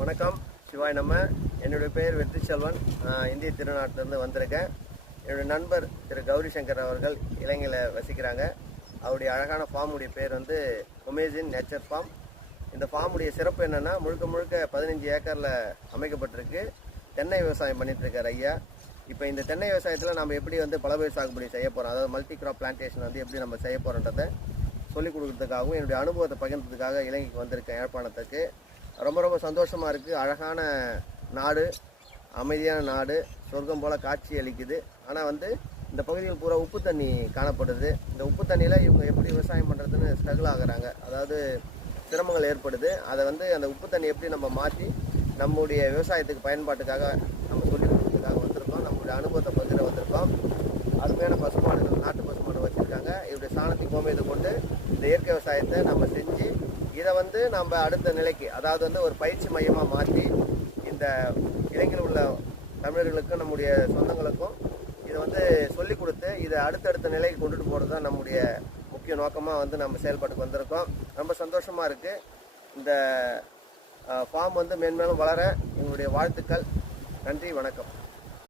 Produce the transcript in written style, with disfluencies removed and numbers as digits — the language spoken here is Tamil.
வணக்கம். சிவாய். என்னுடைய பெயர் வெற்றி செல்வன். இந்திய திருநாட்டிலிருந்து வந்திருக்கேன். என்னுடைய நண்பர் திரு கௌரி சங்கர் அவர்கள் இலங்கையில் வசிக்கிறாங்க. அவருடைய அழகான ஃபார்முடைய பேர் வந்து அமேசிங் நேச்சர் ஃபார்ம். இந்த ஃபார்முடைய சிறப்பு என்னென்னா, முழுக்க முழுக்க 15 ஏக்கரில் அமைக்கப்பட்டிருக்கு. தென்னை விவசாயம் பண்ணிகிட்ருக்கார் ஐயா. இப்போ இந்த தென்னை விவசாயத்தில் நம்ம எப்படி வந்து பலபயிர் சாகுபடி செய்ய போகிறோம், அதாவது மல்டி கிராப் பிளான்டேஷன் வந்து எப்படி நம்ம செய்ய போகிறோன்றதை சொல்லிக் கொடுக்குறதுக்காகவும் என்னுடைய அனுபவத்தை பகிர்ந்ததுக்காக இலங்கைக்கு வந்திருக்கேன், யாழ்ப்பாணத்துக்கு. ரொம்ப சந்தோஷமாக இருக்குது. அழகான நாடு, அமைதியான நாடு, சொர்க்கம் போல் காட்சி அளிக்குது. ஆனால் வந்து இந்த பகுதியில் பூரா உப்பு தண்ணி காணப்படுது. இந்த உப்பு தண்ணியில் இவங்க எப்படி விவசாயம் பண்ணுறதுன்னு ஸ்ட்ரகிள் ஆகுறாங்க, அதாவது சிரமங்கள் ஏற்படுது. அதை வந்து அந்த உப்பு தண்ணி எப்படி நம்ம மாற்றி நம்முடைய விவசாயத்துக்கு பயன்பாட்டுக்காக நம்ம சொல்லிக் கொடுக்கறதுக்காக வந்திருக்கோம். நம்மளுடைய அனுபவத்தை பகிர வந்திருக்கோம். அருமையான பசுமாடுகள், நாட்டு பசுமாடு வச்சுருக்காங்க. இவருடைய சாணத்தை கோமியத்தை கொண்டு இந்த இயற்கை விவசாயத்தை நம்ம செஞ்சு இதை வந்து நம்ம அடுத்த நிலைக்கு, அதாவது வந்து ஒரு பயிற்சி மையமாக மாற்றி இந்த இலங்கையில் உள்ள தமிழர்களுக்கும் நம்முடைய சொந்தங்களுக்கும் இதை வந்து சொல்லிக் கொடுத்து இதை அடுத்தடுத்த நிலைக்கு கொண்டுட்டு போகிறது தான் நம்முடைய முக்கிய நோக்கமாக வந்து நம்ம செயல்பாட்டுக்கு வந்திருக்கோம். ரொம்ப சந்தோஷமாக இருக்குது. இந்த ஃபார்ம் வந்து மேன்மேலும் வளர எங்களுடைய வாழ்த்துக்கள். நன்றி, வணக்கம்.